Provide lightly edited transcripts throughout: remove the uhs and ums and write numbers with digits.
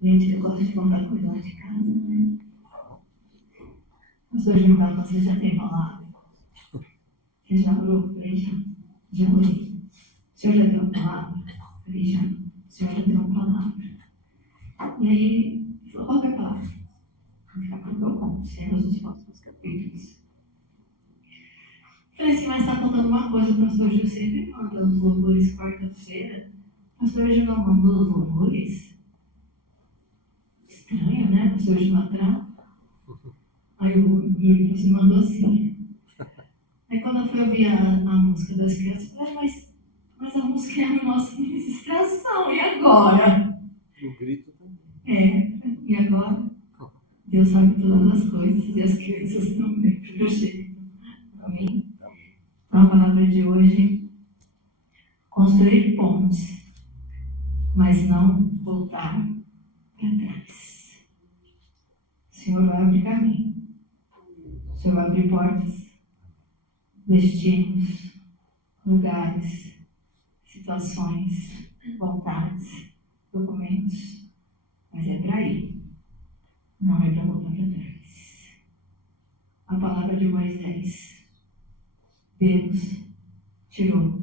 Gente, eu gosto de contar coisa lá de casa, né? Pastor Jordão, você já tem palavra? Você já orou? Falei, já. Já orei. O senhor já deu uma palavra? Falei, já. O senhor já deu uma palavra. E aí, ele falou, qual que é a palavra? Daqui a pouco eu conto, cenas dos próximos capítulos. Falei assim, mas está faltando uma coisa, o pastor Gil sempre manda os louvores quarta-feira. O pastor Gil não mandou os louvores? Estranho, né? O pastor Gil atrás. Aí o Luiz mandou assim. Aí quando eu fui ouvir a música das crianças, eu falei, mas a música é a nossa ministração, e agora? E o grito também. E agora? Deus sabe todas as coisas, e as crianças também, pelo jeito. Amém? Então a palavra de hoje, construir pontes, mas não voltar para trás. O Senhor vai abrir caminho. O Senhor vai abrir portas, destinos, lugares, situações, vontades, documentos, mas é para ir, não é para voltar para trás. A palavra de Moisés, Deus tirou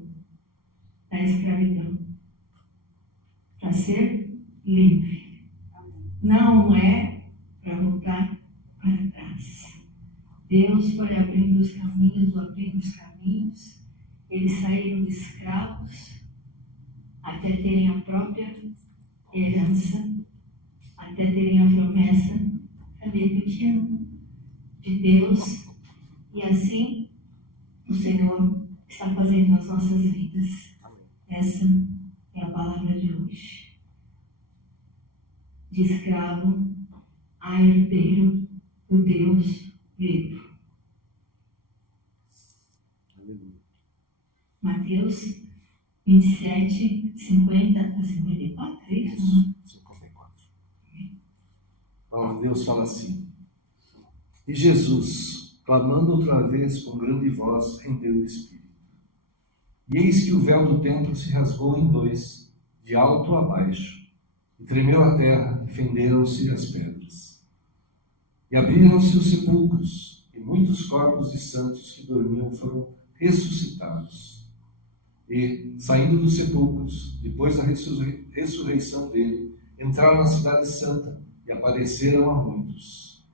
da escravidão para ser livre. Não é para voltar para trás. Deus foi abrindo os caminhos, eles saíram de escravos até terem a própria herança, até terem a promessa, cadê que eu te amo? De Deus. E assim o Senhor está fazendo nas nossas vidas. Essa é a palavra de hoje. De escravo a herdeiro do Deus vivo. Mateus 27, 50 a 54, é isso? 54. Então, Deus fala assim: e Jesus, clamando outra vez com grande voz, rendeu o Espírito. E eis que o véu do templo se rasgou em dois, de alto a baixo, e tremeu a terra, e fenderam-se as pedras. E abriram-se os sepulcros, e muitos corpos de santos que dormiam foram ressuscitados. E, saindo dos sepulcros, depois da ressurreição dele, entraram na cidade santa e apareceram a muitos.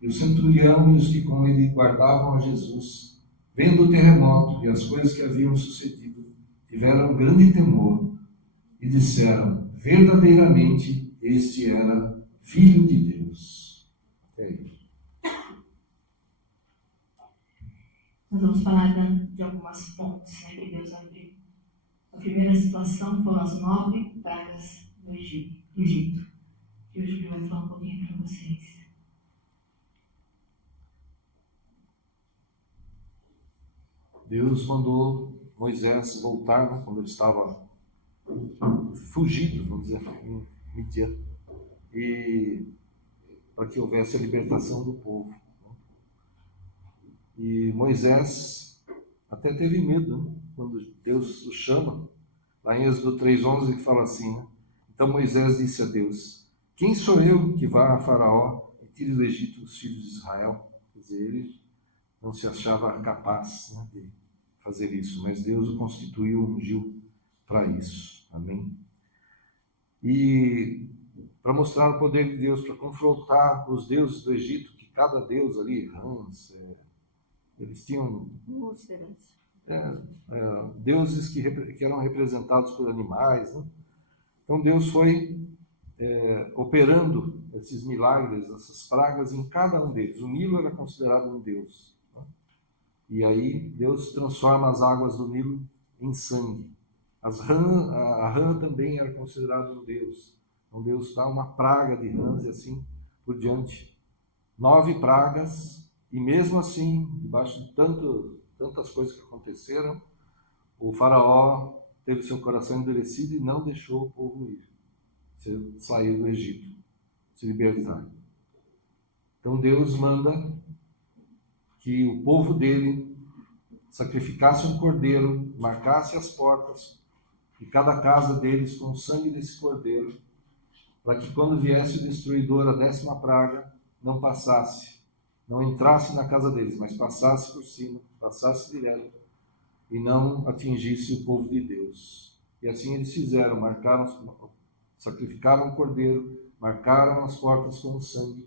E o centurião e os que com ele guardavam a Jesus, vendo o terremoto e as coisas que haviam sucedido, tiveram grande temor e disseram: verdadeiramente este era Filho de Deus. Até aí. Nós vamos falar de algumas pontes que Deus abriu. A primeira situação foram as 9 pragas do Egito. E o Júlio vai falar um pouquinho para vocês. Deus mandou Moisés voltar, né, quando ele estava fugido, vamos dizer, em Midian, e para que houvesse a libertação do povo. E Moisés até teve medo, né? Quando Deus o chama, lá em Êxodo 3:11, que fala assim, né? Então Moisés disse a Deus: quem sou eu que vá a Faraó e tire do Egito os filhos de Israel? Quer dizer, ele não se achava capaz, né, de fazer isso, mas Deus o constituiu, ungiu para isso. Amém? E para mostrar o poder de Deus, para confrontar os deuses do Egito, que cada deus ali, Rãs, eles tinham deuses que eram representados por animais, né? Então Deus foi operando esses milagres, essas pragas em cada um deles. O Nilo era considerado um deus, né? E aí Deus transforma as águas do Nilo em sangue. A rã também era considerado um deus. Então Deus dá uma praga de rãs e assim por diante. 9 pragas. E mesmo assim, debaixo de tantas coisas que aconteceram, o faraó teve seu coração endurecido e não deixou o povo ir, sair do Egito, se libertar. Então Deus manda que o povo dele sacrificasse um cordeiro, marcasse as portas de cada casa deles com o sangue desse cordeiro, para que quando viesse o destruidor, a 10ª praga, não passasse, não entrasse na casa deles, mas passasse por cima, passasse direto e não atingisse o povo de Deus. E assim eles fizeram, sacrificaram o cordeiro, marcaram as portas com o sangue,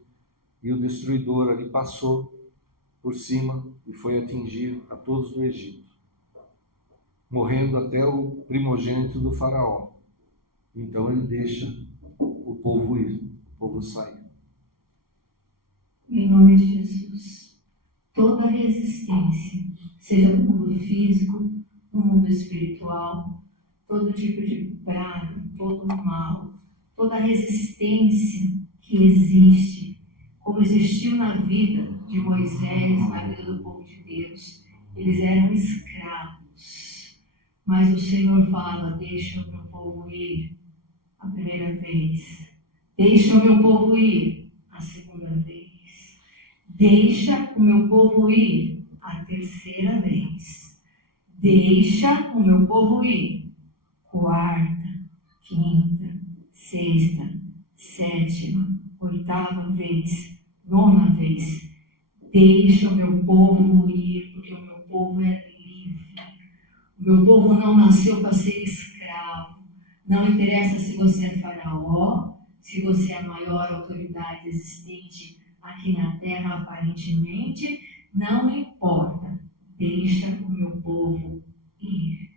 e o destruidor ali passou por cima e foi atingir a todos do Egito, morrendo até o primogênito do faraó. Então ele deixa o povo ir, o povo sair. Em nome de Jesus, toda resistência, seja no mundo físico, no mundo espiritual, todo tipo de praga, todo mal, toda resistência que existe, como existiu na vida de Moisés, na vida do povo de Deus, eles eram escravos, mas o Senhor falava: deixa o meu povo ir a primeira vez, deixa o meu povo ir a segunda vez, deixa o meu povo ir a terceira vez, deixa o meu povo ir quarta, quinta, sexta, sétima, oitava vez, nona vez. Deixa o meu povo ir, porque o meu povo é livre. O meu povo não nasceu para ser escravo. Não interessa se você é faraó, se você é a maior autoridade existente aqui na terra, aparentemente, não importa. Deixa o meu povo ir.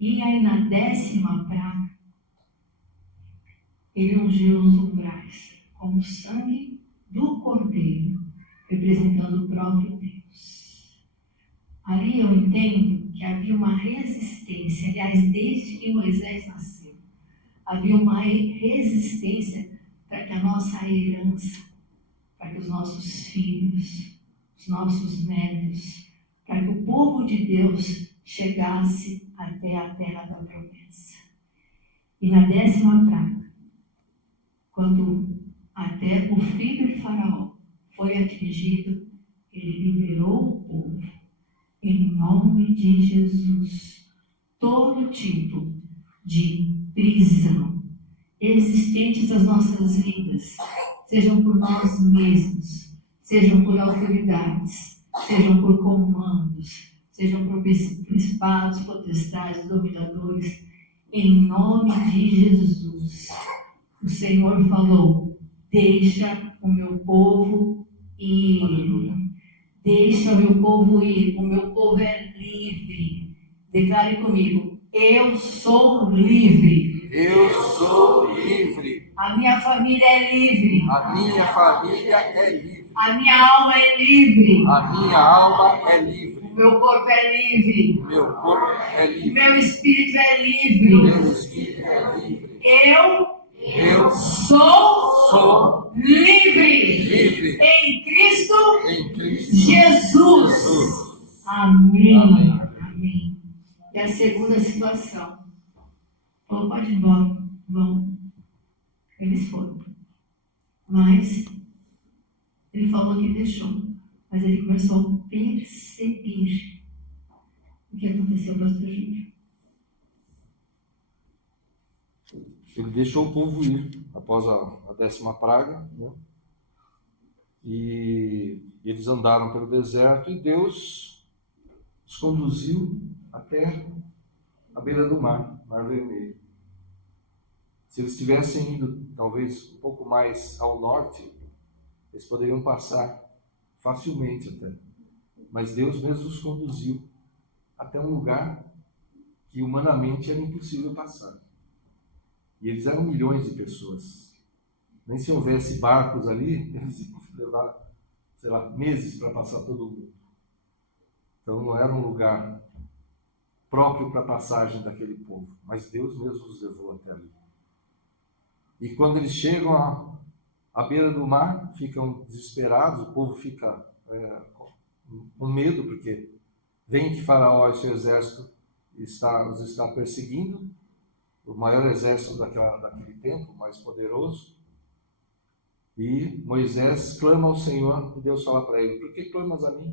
E aí na 10ª praga, ele ungiu os umbrais com o sangue do cordeiro, representando o próprio Deus. Ali eu entendo que havia uma resistência, aliás, desde que Moisés nasceu, havia uma resistência para que a nossa herança, para que os nossos filhos, os nossos netos, para que o povo de Deus chegasse até a terra da promessa. E na 10ª praga, quando até o filho de Faraó foi atingido, ele liberou o povo. Em nome de Jesus, todo tipo de prisão existentes nas nossas vidas, sejam por nós mesmos, sejam por autoridades, sejam por comandos, sejam por principados, potestades, dominadores, em nome de Jesus, o Senhor falou: deixa o meu povo ir. Aleluia. Deixa o meu povo ir. O meu povo é livre. Declare comigo: eu sou livre. Eu sou livre. A minha família é livre. A minha família é livre. A minha alma é livre. A minha alma é livre. O meu corpo é livre. O meu corpo é O livre. meu espírito é livre. O meu espírito é livre. Eu sou livre. Livre. Em Cristo Em Cristo Jesus. Jesus. Amém. Amém. Amém. E a segunda situação. Falou: pode ir embora. Vão. Eles foram. Mas ele falou que deixou. Mas ele começou a perceber o que aconteceu, pastor Júlio. Ele deixou o povo ir após a 10ª praga, né? E eles andaram pelo deserto e Deus os conduziu até a beira do mar, Mar Vermelho. Se eles tivessem ido talvez um pouco mais ao norte, eles poderiam passar facilmente até. Mas Deus mesmo os conduziu até um lugar que humanamente era impossível passar. E eles eram milhões de pessoas. Nem se houvesse barcos ali, eles iam levar, sei lá, meses para passar todo mundo. Então não era um lugar próprio para a passagem daquele povo, mas Deus mesmo os levou até ali. E quando eles chegam à beira do mar, ficam desesperados, o povo fica com medo, porque vem que Faraó e seu exército os está perseguindo, o maior exército daquele tempo, mais poderoso. E Moisés clama ao Senhor, e Deus fala para ele: por que clamas a mim?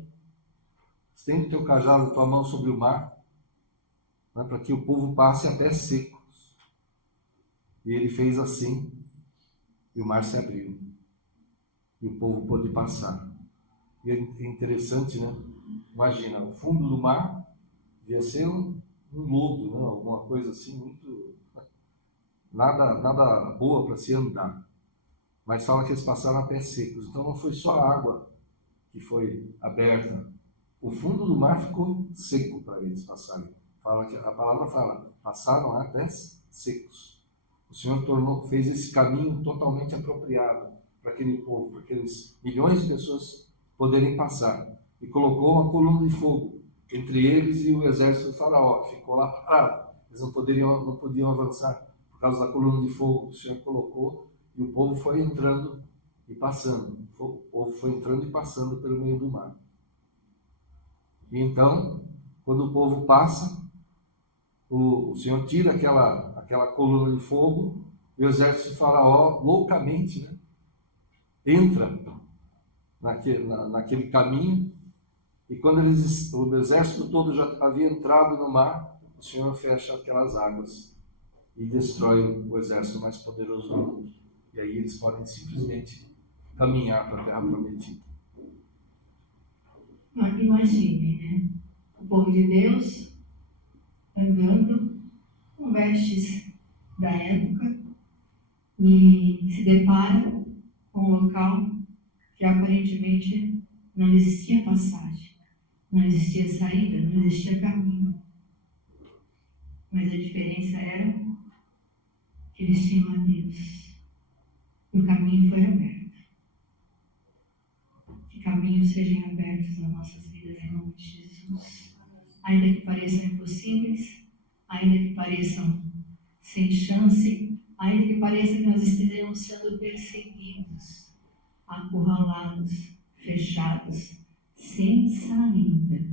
Estende teu cajado, tua mão sobre o mar, né, para que o povo passe a pés secos. E ele fez assim, e o mar se abriu. E o povo pôde passar. E é interessante, né? Imagina, o fundo do mar devia ser um lodo, né? Alguma coisa assim, muito... Nada boa para se andar. Mas fala que eles passaram a pés secos. Então não foi só a água que foi aberta. O fundo do mar ficou seco para eles passarem. A palavra fala, passaram a pés secos. O Senhor fez esse caminho totalmente apropriado para aquele povo, para aqueles milhões de pessoas poderem passar. E colocou uma coluna de fogo entre eles e o exército do faraó, que ficou lá parado. Eles não podiam avançar por causa da coluna de fogo que o Senhor colocou, e o povo foi entrando e passando. O povo foi entrando e passando pelo meio do mar. E então, quando o povo passa, o Senhor tira aquela coluna de fogo, e o exército de faraó, loucamente, né, entra naquele caminho, e quando o exército todo já havia entrado no mar, o Senhor fecha aquelas águas e destrói o exército mais poderoso do mundo. E aí eles podem simplesmente caminhar para a terra prometida. Imagine, né? O povo de Deus andando com vestes da época e se depara com um local que aparentemente não existia passagem, não existia saída, não existia caminho. Mas a diferença era que eles tinham a Deus. E o caminho foi aberto. Que caminhos sejam abertos nas nossas vidas em nome de Jesus. Ainda que pareçam impossíveis, ainda que pareçam sem chance, ainda que pareça que nós estejamos sendo perseguidos, acurralados, fechados, sem saída,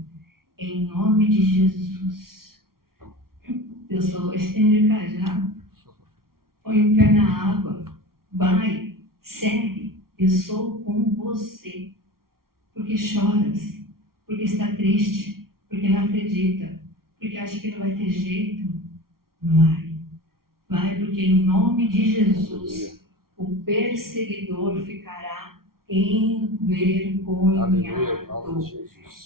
em nome de Jesus. Deus falou, estende o cajado, põe o pé na água, vai, segue, eu sou com você. Porque choras, porque está triste, porque não acredita, porque acha que não vai ter jeito, vai. Vai, porque em nome de Jesus, o perseguidor ficará envergonhado.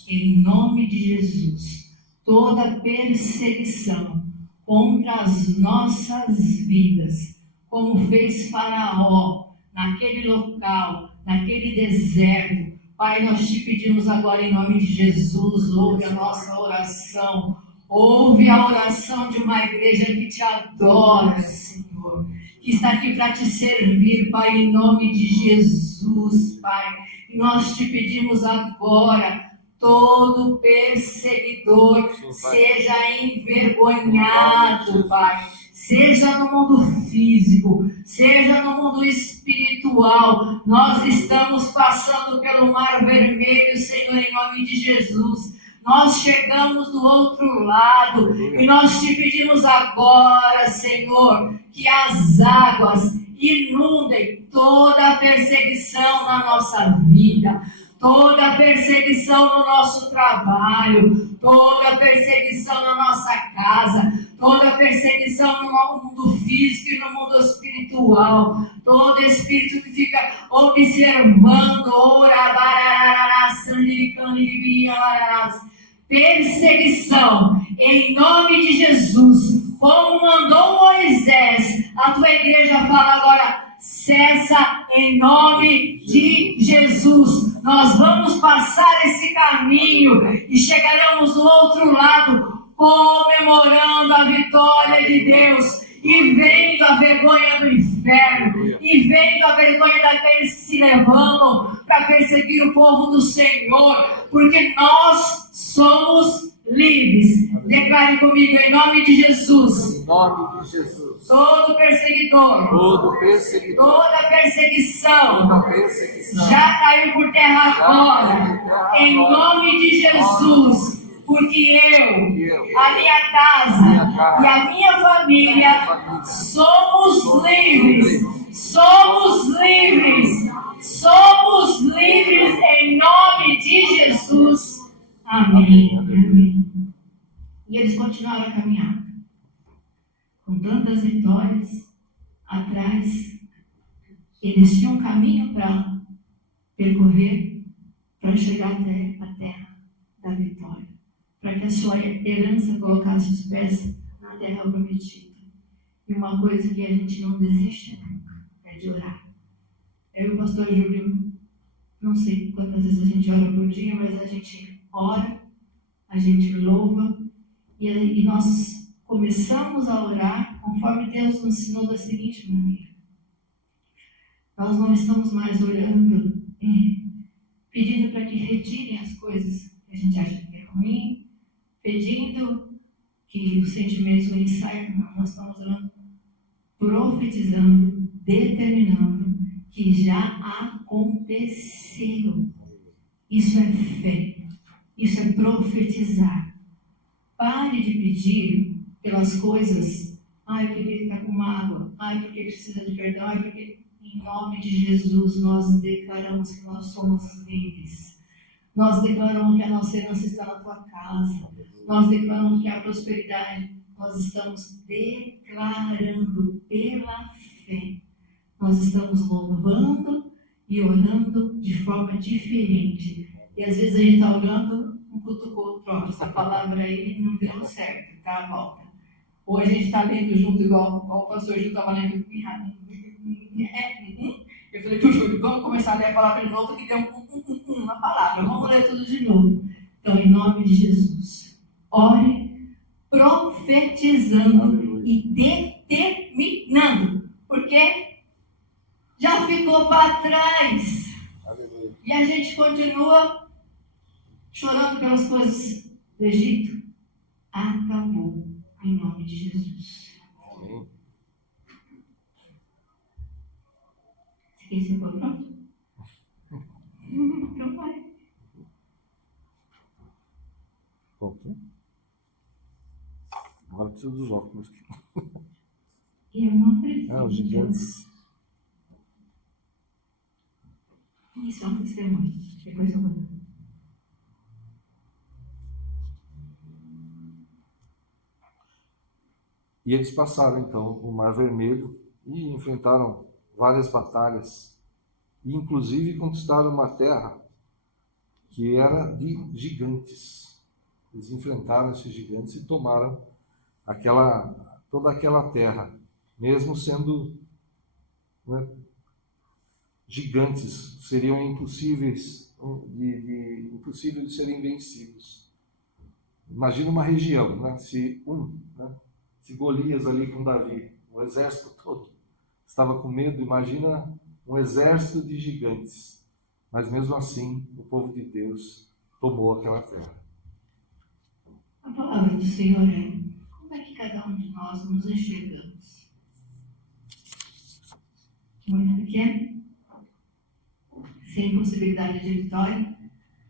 Em nome de Jesus, toda perseguição contra as nossas vidas, como fez Faraó naquele local, naquele deserto, Pai, nós te pedimos agora em nome de Jesus, ouve a nossa oração, ouve a oração de uma igreja que te adora, Senhor, que está aqui para te servir, Pai, em nome de Jesus, Pai. E nós te pedimos agora, todo perseguidor seja envergonhado, Pai. Seja no mundo físico, seja no mundo espiritual, nós estamos passando pelo Mar Vermelho, Senhor, em nome de Jesus. Nós chegamos do outro lado e nós te pedimos agora, Senhor, que as águas inundem toda a perseguição na nossa vida, toda a perseguição no nosso trabalho, toda a perseguição na nossa casa, toda a perseguição no mundo físico e no mundo espiritual, todo espírito que fica observando, perseguição, em nome de Jesus, como mandou Moisés, a tua igreja fala agora, cessa em nome de Jesus. Nós vamos passar esse caminho e chegaremos do outro lado, comemorando a vitória de Deus e vendo a vergonha do inferno e vendo a vergonha daqueles que se levantam para perseguir o povo do Senhor, porque nós somos livres. Declare comigo em nome de Jesus. Em nome de Jesus. Todo perseguidor, toda perseguição já caiu por terra agora, em nome de Jesus, porque eu, a minha casa e a minha família somos livres, somos livres em nome de Jesus. Amém. Amém. E eles continuaram a caminhar com tantas vitórias atrás Eles tinham um caminho para percorrer, para chegar até a terra da vitória, para que a sua herança colocasse os pés na terra prometida. E uma coisa que a gente não desiste nunca é de orar. Eu e o pastor Júlio, não sei quantas vezes a gente ora por dia, mas a gente ora, a gente louva, e nós começamos a orar conforme Deus nos ensinou da seguinte maneira. Nós não estamos mais orando pedindo para que retirem as coisas que a gente acha que é ruim, pedindo que os sentimentos ruins saiam. Não, nós estamos orando, profetizando, determinando que já aconteceu. Isso é fé, isso é profetizar. Pare de pedir pelas coisas. Ai, porque ele está com mágoa. Ai, porque ele precisa de perdão. Ai, porque... Em nome de Jesus, nós declaramos que nós somos livres. Nós declaramos que a nossa herança está na tua casa. Nós declaramos que a prosperidade, nós estamos declarando pela fé. Nós estamos louvando e orando de forma diferente. E às vezes a gente está orando, um cutucou, troca essa palavra aí não deu certo, tá? Volta. Ou a gente está lendo junto, igual o pastor Júlio estava lendo errado. Eu falei para o Júlio, vamos começar a ler a palavra de novo, que deu na palavra. Vamos ler tudo de novo. Então, em nome de Jesus, ore profetizando e determinando. Porque já ficou para trás. E a gente continua chorando pelas coisas do Egito. Acabou. Em nome de Jesus. Amém. Você foi pronto? Então vai. Pronto. Agora preciso dos óculos. Eu não preciso. Os gigantes. Isso é um testemunho. Depois eu vou. E eles passaram, então, o Mar Vermelho e enfrentaram várias batalhas. E, inclusive, conquistaram uma terra que era de gigantes. Eles enfrentaram esses gigantes e tomaram toda aquela terra, mesmo sendo, né, gigantes, seriam impossíveis de serem vencidos. Imagina uma região, né? Se Golias ali com Davi, o exército todo estava com medo, imagina um exército de gigantes. Mas mesmo assim, o povo de Deus tomou aquela terra. A palavra do Senhor é: como é que cada um de nós nos enxergamos? Muito pequeno, sem possibilidade de vitória,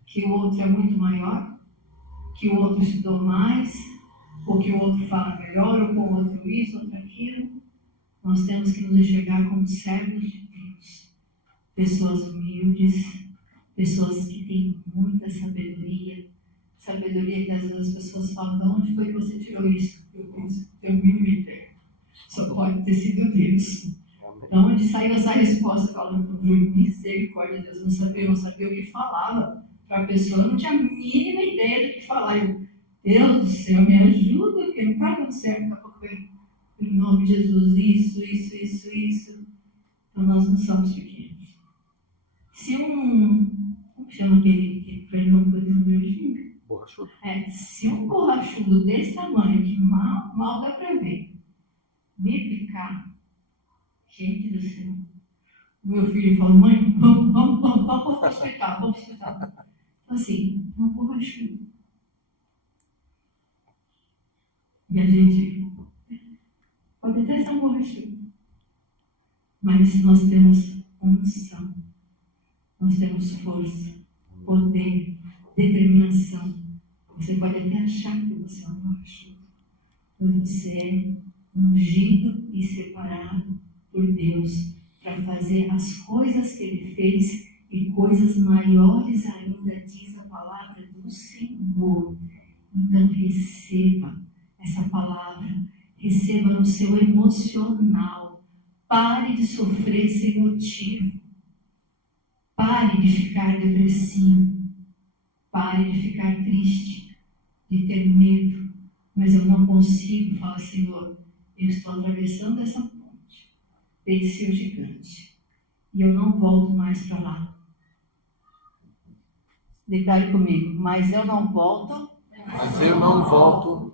que o outro é muito maior, que o outro estudou mais, ou que o outro fala melhor, ou com o outro isso, outro aquilo. Nós temos que nos enxergar como servos de Deus, pessoas humildes, pessoas que têm muita sabedoria que às vezes as pessoas falam: de onde foi que você tirou isso? Eu penso, eu me ideia. Só pode ter sido Deus. De onde saiu essa resposta? Eu falo: misericórdia, Deus, não sabia o que falava para a pessoa, eu não tinha a mínima ideia do que falar. Deus do céu, me ajuda, que não está dando certo. Daqui a pouco vem, em nome de Jesus, isso. Então nós não somos pequenos. Se como chama aquele perdão que eu tenho no Borrachudo? se um borrachudo desse tamanho, que mal dá para ver, me picar, gente do céu. O meu filho falou: mãe, vamos para o hospital, vamos para o hospital. Então, assim, um borrachudo. E a gente pode até ser um borrachudo, mas nós temos unção, nós temos força, poder, determinação. Você pode até achar que você é um borrachudo, mas você é ungido e separado por Deus para fazer as coisas que Ele fez e coisas maiores ainda, diz a palavra do Senhor. Então receba essa palavra, receba no seu emocional, Pare de sofrer sem motivo. Pare de ficar depressivo. Pare de ficar triste, de ter medo. Mas eu não consigo. Fala, Senhor, eu estou atravessando essa ponte. Venci o gigante. E eu não volto mais para lá. Declare comigo. Mas eu não volto. Mas eu não volto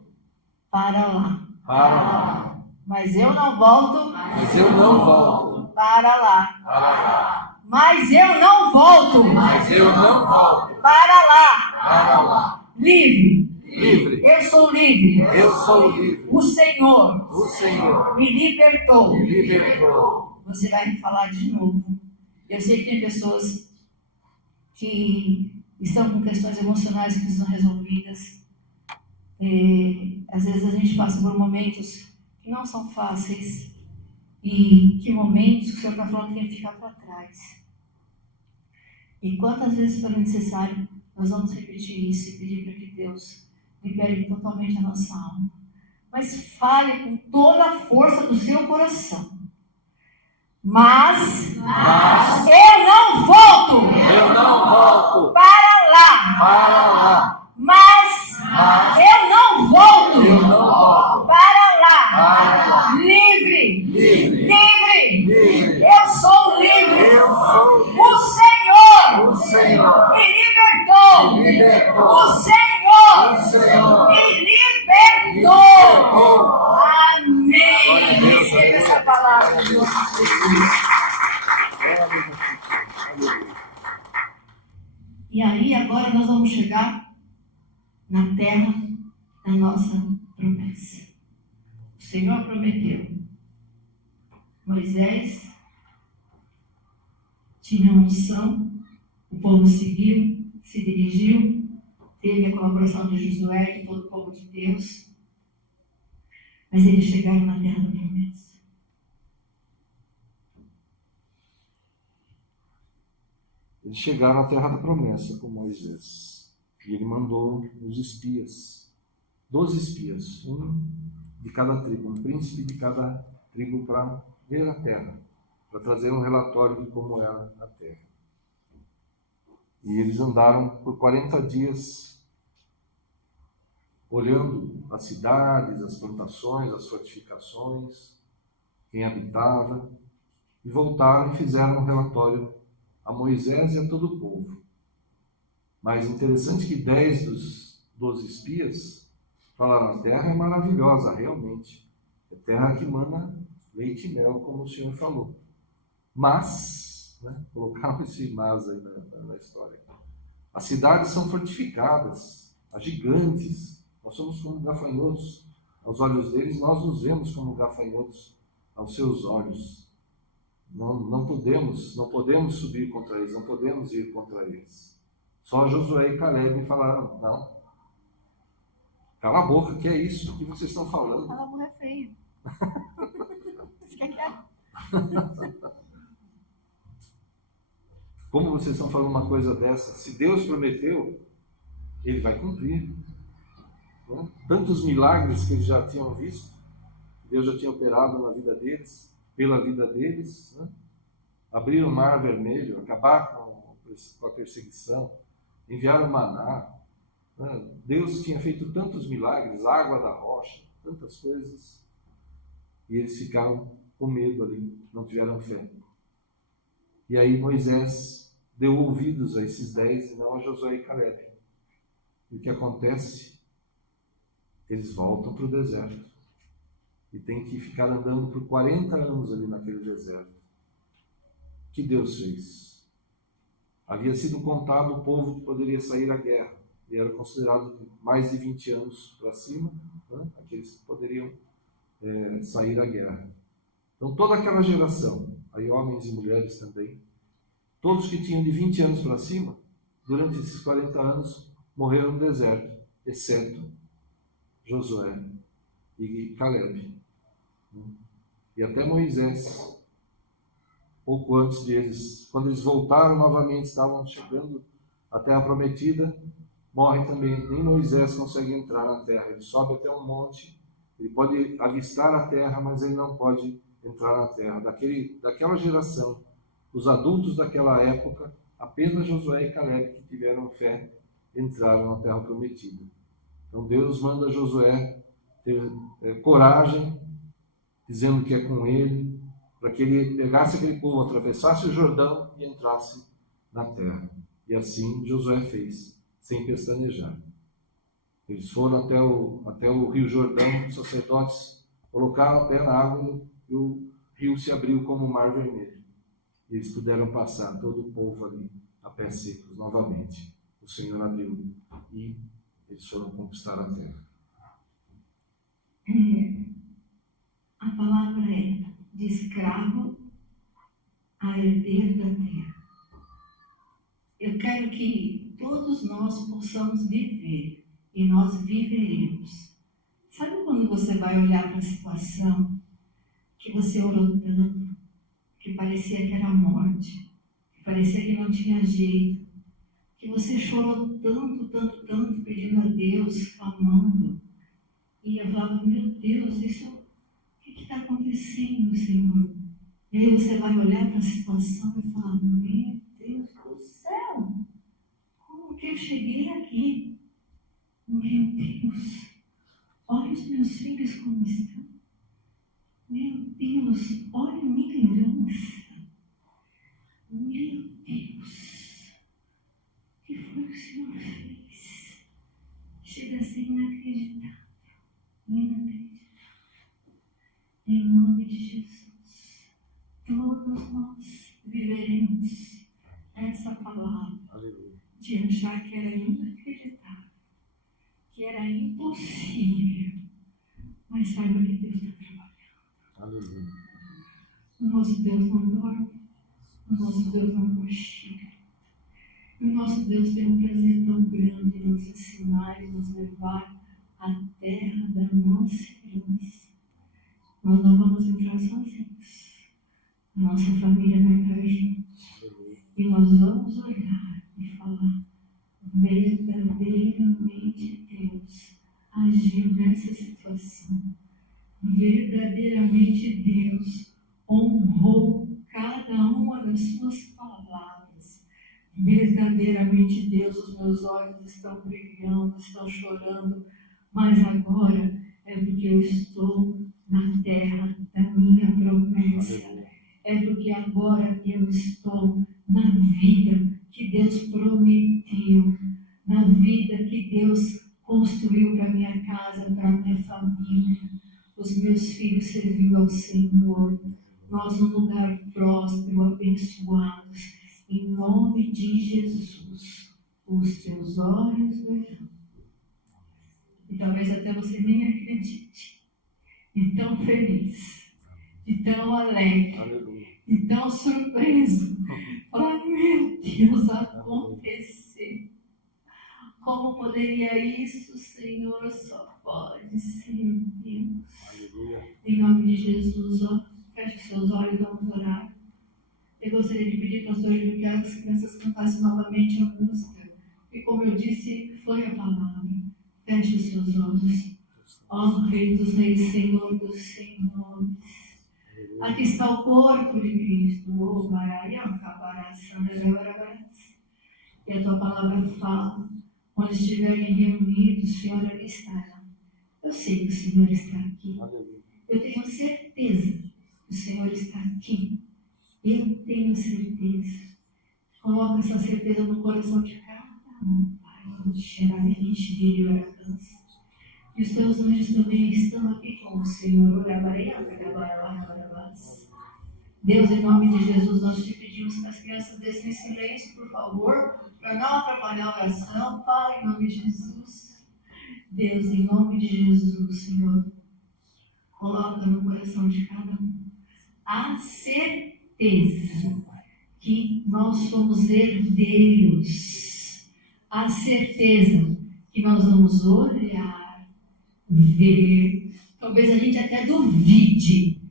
Para lá. para lá. Mas eu não volto. Mas eu não volto Para lá. para lá. Mas eu não volto. Mas eu não volto Para lá. para lá. Livre. Livre. Eu sou livre. Eu sou livre. O Senhor O Senhor me libertou. me libertou. Você vai me falar de novo. Eu sei que tem pessoas que estão com questões emocionais que precisam resolvidas. Às vezes a gente passa por momentos que não são fáceis. E que momentos que o Senhor está falando tem que ficar para trás. E quantas vezes for necessário, nós vamos repetir isso e pedir para que Deus libere totalmente a nossa alma. Mas fale com toda a força do seu coração. Mas eu não volto Eu não volto para lá. para lá. Mas eu não volto Eu não volto para lá. para lá. Livre. Livre. Livre. Livre. Eu sou livre. Eu sou livre. O Senhor O Senhor me libertou. me libertou. O Senhor O Senhor me libertou. Amém. Glória a Deus, Receba aleluia. essa palavra. E aí, agora nós vamos chegar na terra da nossa promessa. O Senhor prometeu. Moisés tinha unção, o povo seguiu, se dirigiu, teve a colaboração de Josué e todo o povo de Deus. Mas eles chegaram na terra da promessa. Eles chegaram à terra da promessa com Moisés. E ele mandou os espias, 12 espias, um de cada tribo, um príncipe de cada tribo para ver a terra, para trazer um relatório de como era a terra. E eles andaram por 40 dias olhando as cidades, as plantações, as fortificações, quem habitava, e voltaram e fizeram um relatório a Moisés e a todo o povo. Mas interessante que 10 dos 12 espias falaram: a terra é maravilhosa, realmente. É terra que mana leite e mel, como o Senhor falou. Mas, colocaram esse mas aí na história. As cidades são fortificadas, há gigantes. Nós somos como gafanhotos. Aos olhos deles, nós nos vemos como gafanhotos aos seus olhos. Não podemos subir contra eles, não podemos ir contra eles. Só Josué e Caleb me falaram: não, cala a boca, que é isso? O que vocês estão falando? Cala a boca, é feio. Você quer que é? Como vocês estão falando uma coisa dessa? Se Deus prometeu, Ele vai cumprir. Tantos milagres que eles já tinham visto, Deus já tinha operado na vida deles, pela vida deles, abrir o mar vermelho, acabar com a perseguição, enviar o maná. Deus tinha feito tantos milagres, água da rocha, tantas coisas, e eles ficaram com medo ali, não tiveram fé. E aí Moisés deu ouvidos a esses 10 e não a Josué e Caleb. E o que acontece? Eles voltam para o deserto e tem que ficar andando por 40 anos ali naquele deserto. O que Deus fez? Havia sido contado o povo que poderia sair à guerra, e era considerado mais de 20 anos para cima, aqueles que poderiam sair à guerra. Então toda aquela geração, aí homens e mulheres também, todos que tinham de 20 anos para cima, durante esses 40 anos, morreram no deserto, exceto Josué e Caleb. E até Moisés, pouco antes deles, quando eles voltaram novamente, estavam chegando à terra prometida, morre também. Nem Moisés consegue entrar na terra. Ele sobe até um monte, ele pode avistar a terra, mas ele não pode entrar na terra. Daquela geração, os adultos daquela época, apenas Josué e Caleb, que tiveram fé, entraram na terra prometida. Então Deus manda Josué ter coragem, dizendo que é com ele, para que ele pegasse aquele povo, atravessasse o Jordão e entrasse na terra. E assim Josué fez, sem pestanejar. Eles foram até o Rio Jordão, os sacerdotes colocaram o pé na água e o rio se abriu como o Mar Vermelho. E eles puderam passar, todo o povo ali, a pés secos, novamente. O Senhor abriu e eles foram conquistar a terra. A palavra é de escravo a herdeiro da terra. Eu quero que todos nós possamos viver, e nós viveremos. Sabe quando você vai olhar para a situação que você orou tanto, que parecia que era morte, que parecia que não tinha jeito, que você chorou tanto, tanto, tanto, pedindo a Deus, clamando, e eu falava, meu Deus, o que está acontecendo, Senhor? E aí você vai olhar para a situação e falar, meu Deus do céu, como que eu cheguei aqui? Meu Deus, olha os meus filhos como estão. Meu Deus, olha a minha herança. Meu Deus, o que foi que o Senhor fez? Chega a ser inacreditável. Inacreditável. Em nome de Jesus, todos nós viveremos essa palavra. Aleluia. De achar que era inacreditável, que era impossível, mas saiba que Deus está trabalhando. Aleluia. O nosso Deus não dorme, o nosso Deus não cochila. E o nosso Deus tem um prazer tão grande em nos ensinar e nos levar à terra da nossa herança. Nós não vamos entrar sozinhos, a nossa família vai entrar juntos. E nós vamos olhar e falar, verdadeiramente Deus agiu nessa situação. Verdadeiramente Deus honrou cada uma das suas palavras. Verdadeiramente Deus, os meus olhos estão brilhando, estão chorando, mas agora é porque eu estou na terra da minha promessa. É porque agora eu estou na vida que Deus prometeu, na vida que Deus construiu para minha casa, para minha família. Os meus filhos servindo ao Senhor. Nós num lugar próspero, abençoados. Em nome de Jesus, os teus olhos verão. E talvez até você nem acredite. E tão feliz, e tão alegre, Aleluia. e tão surpreso. Falar, meu Deus, acontecer. Como poderia isso, Senhor? Só pode ser Deus. Aleluia. Em nome de Jesus, feche seus olhos, vamos orar. Eu gostaria de pedir, pastor, que eu quero que as crianças cantassem novamente a música. E como eu disse, foi a palavra. Feche seus olhos. Ó Rei dos Reis, Senhor dos Senhores. Aqui está o corpo de Cristo. E a tua palavra fala. Onde estiverem reunidos, o Senhor ali estará. Eu sei que o Senhor está aqui. Eu tenho certeza que o Senhor está aqui. Eu tenho certeza. Coloca essa certeza no coração de cada um, Pai. E os teus anjos também estão aqui com o Senhor. Deus, em nome de Jesus, nós te pedimos que as crianças desçam em silêncio, por favor, para não atrapalhar a oração. Pai, em nome de Jesus. Deus, em nome de Jesus, Senhor, coloca no coração de cada um a certeza que nós somos herdeiros, a certeza que nós vamos olhar, ver, talvez a gente até duvide,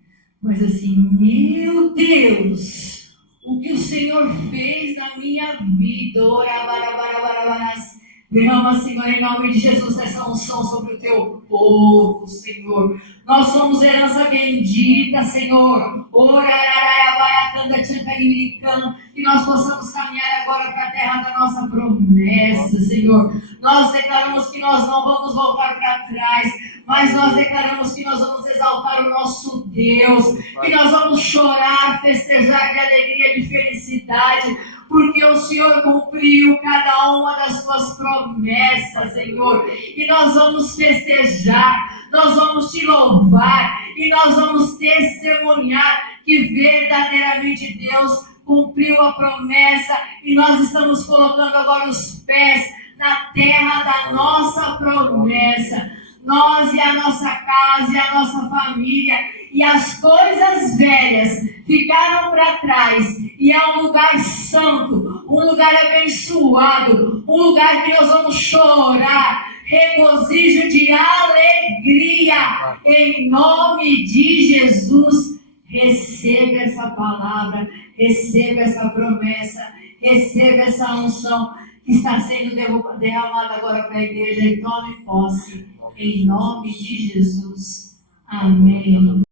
mas assim, meu Deus, o que o Senhor fez na minha vida, derrama, Senhor, em nome de Jesus, essa unção sobre o teu povo, Senhor. Nós somos herança bendita, Senhor. Que nós possamos caminhar agora para a terra da nossa promessa, Senhor. Nós declaramos que nós não vamos voltar para trás, mas nós declaramos que nós vamos exaltar o nosso Deus, que nós vamos chorar, festejar de alegria, de felicidade, porque o Senhor cumpriu cada uma das suas promessas, Senhor. E nós vamos festejar, nós vamos te louvar e nós vamos testemunhar que verdadeiramente Deus cumpriu a promessa e nós estamos colocando agora os pés na terra da nossa promessa. Nós e a nossa casa e a nossa família e as coisas velhas ficaram para trás e é um lugar santo, um lugar abençoado, um lugar que nós vamos chorar, regozijo de alegria, em nome de Jesus. Receba essa palavra, receba essa promessa, receba essa unção que está sendo derramada agora para a igreja e tome posse, em nome de Jesus. Amém.